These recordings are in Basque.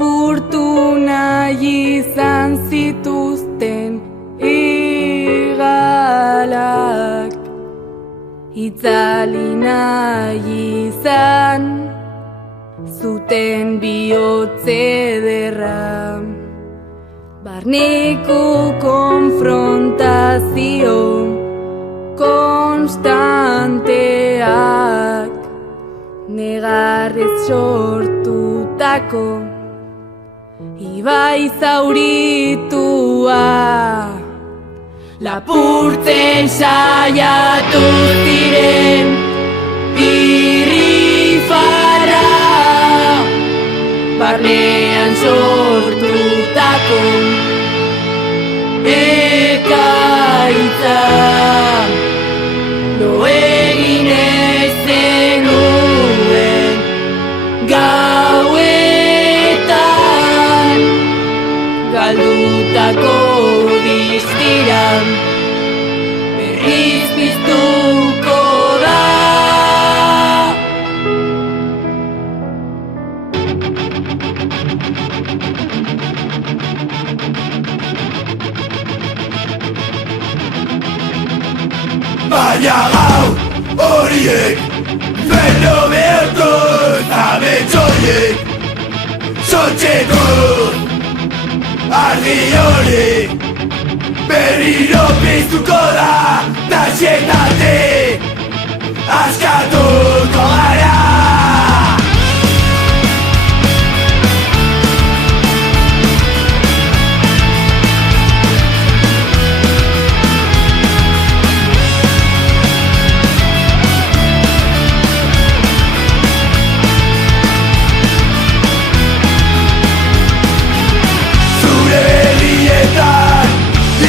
Lapurtu nahi izan zituzten igalak, itzali nahi izan zuten bihotze ederra. Barneko konfrontazio konstanteak, negarrez sortutako ibai zauritua. Lapurtzen saiatu ziren irrifarra, barnean sortutako ekaitza. Lo egin ez zenuen gauetan, galdutako distira berriz piztuko da. Baina hau horiek beno behartu zabetxoiek sortzeko argi hori berriro piztuko da, da xetate askatuko gara.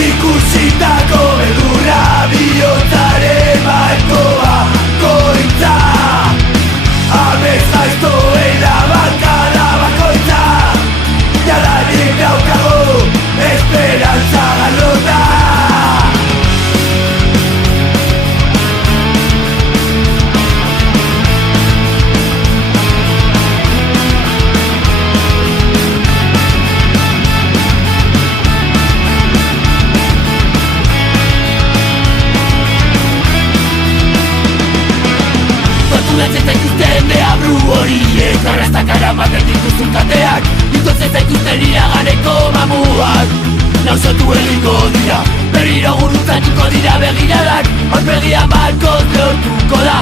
Ikusitako beldurra bihotzaren balkoa goitza, amez gaiztoen abankada bakoitza, jadanik daukago esperantza galota. Torturatzen zaituzten deabru horiek, arrastak aramaten dituzun kateak, itotzen zaituzten iraganeko mamuak. Nausotu egingo dira, berriro gurutzatuko dira begiradak, aurpegia malko lortuko da.